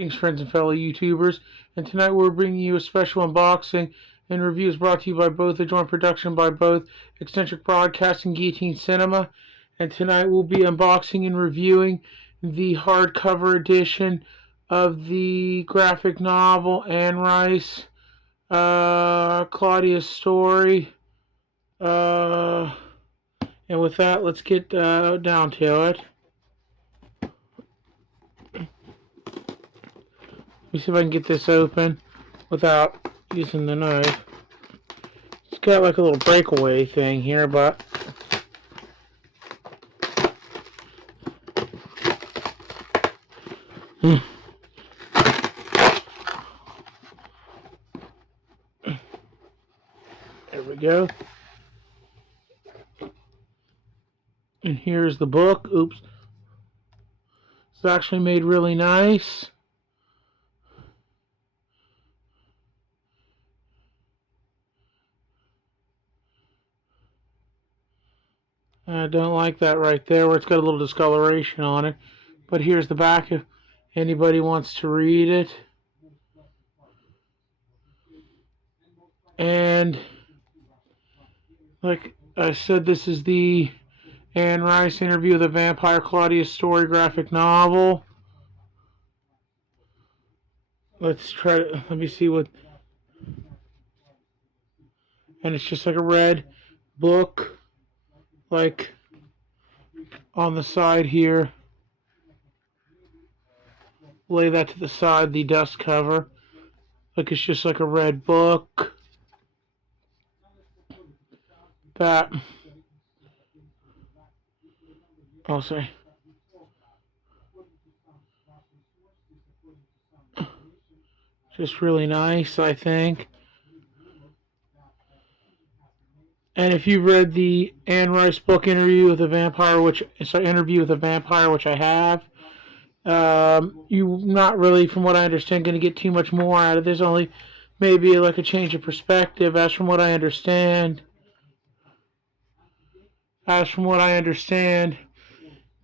Greetings, friends and fellow YouTubers, and tonight we're bringing you a special unboxing and reviews brought to you by both, a joint production by both Eccentric Broadcasting, Guillotine Cinema, and tonight we'll be unboxing and reviewing the hardcover edition of the graphic novel Anne Rice, Claudia's story, and with that, let's get down to it. Let me see if I can get this open without using the knife. It's got like a little breakaway thing here, but there we go. And here's the book. Oops. It's actually made really nice. I don't like that right there where it's got a little discoloration on it. But here's the back if anybody wants to read it. And like I said, this is the Anne Rice Interview with the Vampire, Claudia's story graphic novel. Let's try to, let me see what, and it's just like a red book, like on the side here. Lay that to the side, the dust cover. Like it's just like a red book. That, I'll say, just really nice, I think. And if you've read the Anne Rice book Interview with a Vampire, which I have, you're not really, from what I understand, going to get too much more out of this. Only maybe like a change of perspective. As from what I understand, in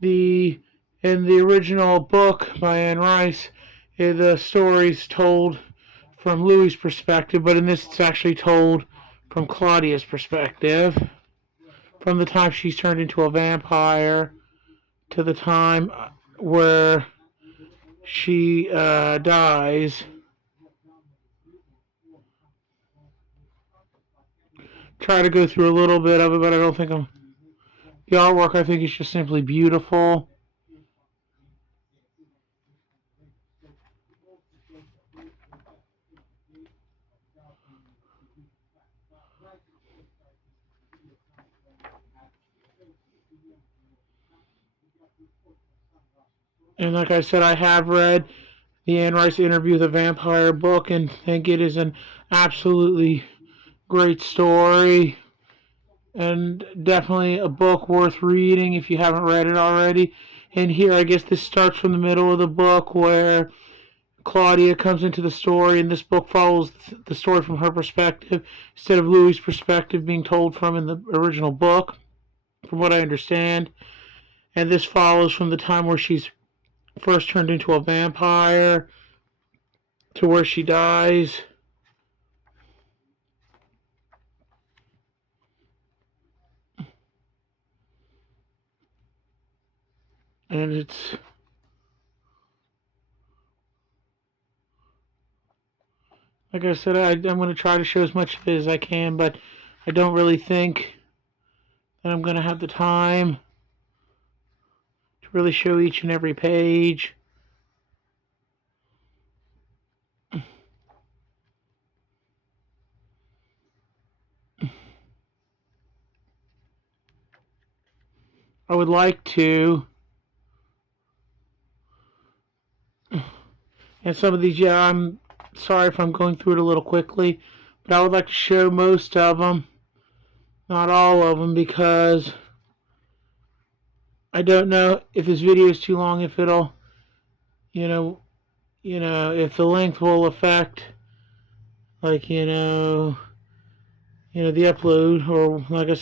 the original book by Anne Rice, the story's told from Louis' perspective, but in this it's actually told from Claudia's perspective, from the time she's turned into a vampire to the time where she dies. Try to go through a little bit of it, but I don't think the artwork, I think, is just simply beautiful. And like I said, I have read the Anne Rice Interview with a Vampire book and think it is an absolutely great story. And definitely a book worth reading if you haven't read it already. And here, I guess this starts from the middle of the book where Claudia comes into the story, and this book follows the story from her perspective instead of Louis' perspective being told from in the original book, from what I understand. And this follows from the time where she's first turned into a vampire to where she dies. And it's, like I said, I'm going to try to show as much of it as I can, but I don't really think that I'm going to have the time to really show each and every page. I would like to. And some of these, yeah, I'm sorry if I'm going through it a little quickly, but I would like to show most of them, not all of them, because I don't know if this video is too long, if it'll, if the length will affect, like, the upload, or like I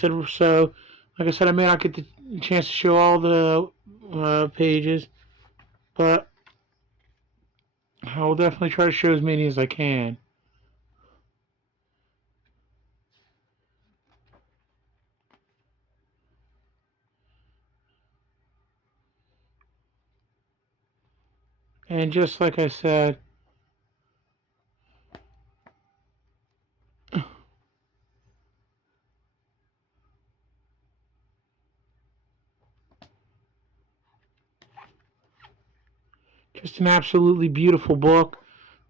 said, I may not get the chance to show all the pages, but I will definitely try to show as many as I can. And just like I said, just an absolutely beautiful book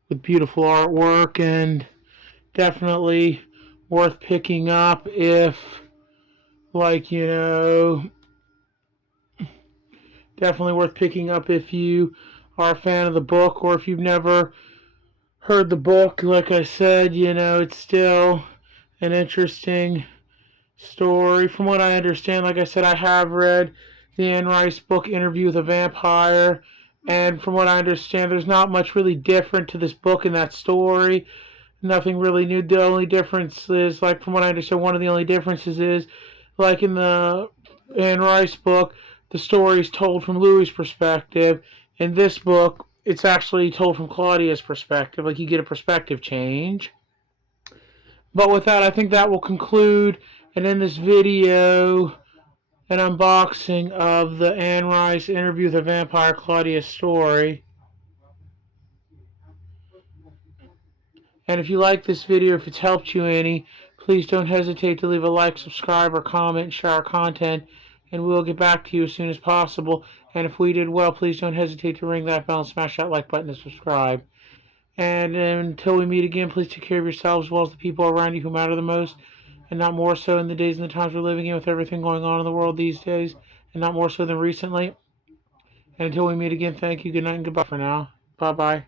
with beautiful artwork, and definitely worth picking up if, like, definitely worth picking up if you are a fan of the book, or if you've never heard the book. Like I said, it's still an interesting story. From what I understand, like I said, I have read the Anne Rice book, Interview with a Vampire, and from what I understand, there's not much really different to this book and that story. Nothing really new. The only difference is, like, from what I understand, one of the only differences is, like in the Anne Rice book, the story is told from Louis' perspective. In this book, it's actually told from Claudia's perspective. Like, you get a perspective change. But with that, I think that will conclude and end this video, an unboxing of the Anne Rice Interview with a Vampire Claudia story. And if you like this video, if it's helped you any, please don't hesitate to leave a like, subscribe, or comment, and share our content, and we'll get back to you as soon as possible. And if we did well, please don't hesitate to ring that bell and smash that like button to subscribe. And until we meet again, please take care of yourselves as well as the people around you who matter the most, and not more so in the days and the times we're living in with everything going on in the world these days, and not more so than recently. And until we meet again, thank you, good night, and goodbye for now. Bye-bye.